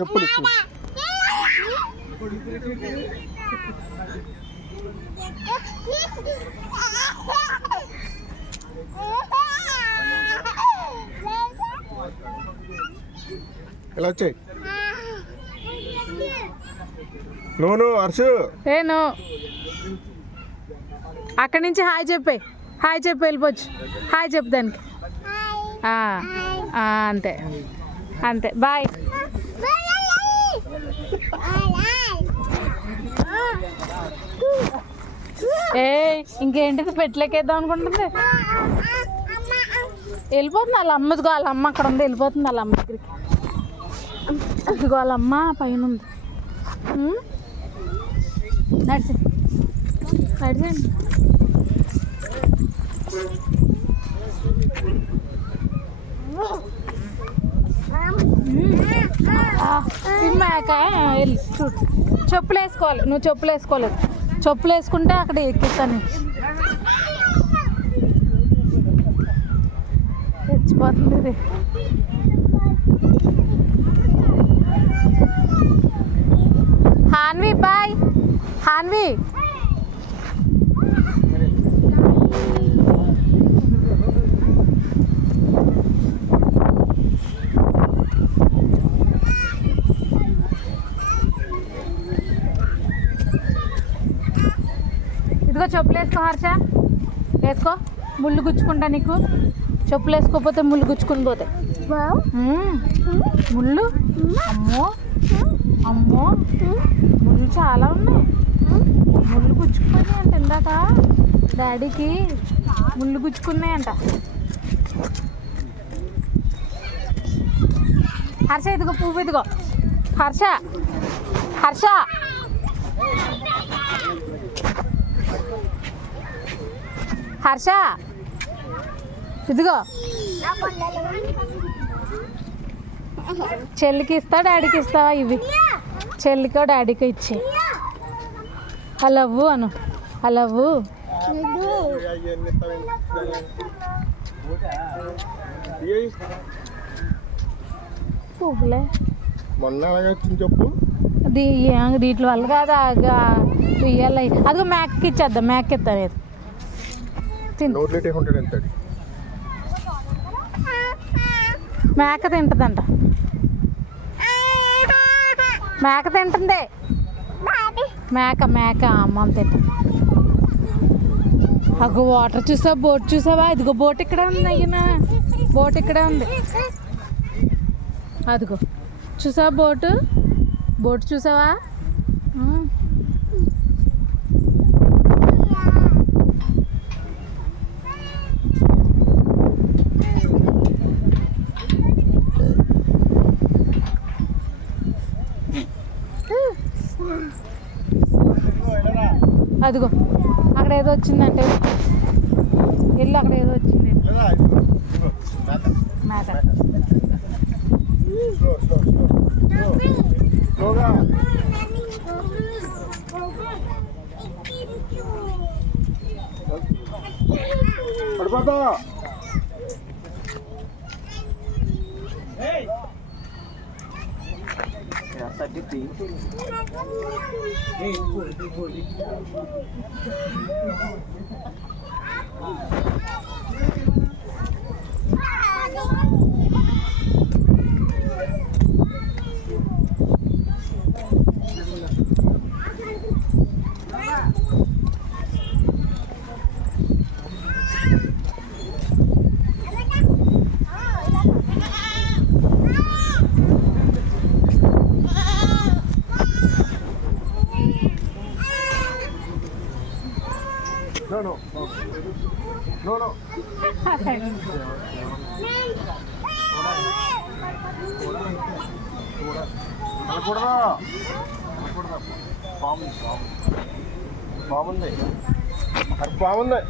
చెప్పులు ఎలా వచ్చాయి? నో హర్షు నో అక్కడి నుంచి హాయ్ చెప్పే, హాయ్ చెప్పి వెళ్ళిపోవచ్చు. హాయ్ చెప్పు దానికి. అంతే అంతే, బాయ్. ఇంకేంటిది పెట్లేకేద్దాం అనుకుంటుంది. వెళ్ళిపోతుంది వాళ్ళ అమ్మదిగో, వాళ్ళ అమ్మ అక్కడ ఉంది, వెళ్ళిపోతుంది వాళ్ళ అమ్మ దగ్గరికి. ఇదిగో వాళ్ళ అమ్మ పైన ఉంది. నడిచి నడిచండి. మేక వెళ్ళి చూడు. చెప్పులు వేసుకోవాలి, నువ్వు చెప్పులు వేసుకోలేదు. చెప్పులు వేసుకుంటే అక్కడ ఎక్కిస్తాను. తెచ్చిపోతుంది ఇది. హాన్వి బాయ్. హాన్వి ఇదిగో చెప్పులు వేసుకో హర్ష, వేసుకో. ముళ్ళు గుచ్చుకుంటా నీకు. చెప్పులు వేసుకోకపోతే ముళ్ళు గుచ్చుకుని పోతాయి. ముళ్ళు అమ్మో అమ్మో, ముళ్ళు చాలా ఉన్నాయి. ముళ్ళు గుచ్చుకున్నాయి అంట, ఇందాక డాడీకి ముళ్ళు గుచ్చుకున్నాయంట. హర్ష ఇదిగో పువ్వు, ఇదిగో హర్ష. హర్ష హర్ష ఇదిగో. చెల్లికి ఇస్తా, డాడీకి ఇస్తావా? ఇవి చెల్లికో డాడీకో ఇచ్చి. ఐ లవ్ యూ అను. I love you. పువ్వులే చెప్పు. వీటి వల్ల కాదు ఇయ్యాలి. అదిగో మేకకి ఇచ్చేద్దాం. మేకకి ఇస్తాను. మేక తింటుందంట. మేక తింటుంది. మేక మేక అమ్మ తింటుంది. అగో వాటర్ చూసావా? బోట్ చూసావా? ఇదిగో బోట్ ఇక్కడే ఉంది. అయ్యనా బోట్ ఇక్కడే ఉంది. అదిగో చూసావా బోటు? బోట్ చూసావా? అదిగో అక్కడ ఏదో వచ్చిందంటే వెళ్ళి, అక్కడ ఏదో వచ్చింది. మేక పడిపోతా. No. బాగుంది.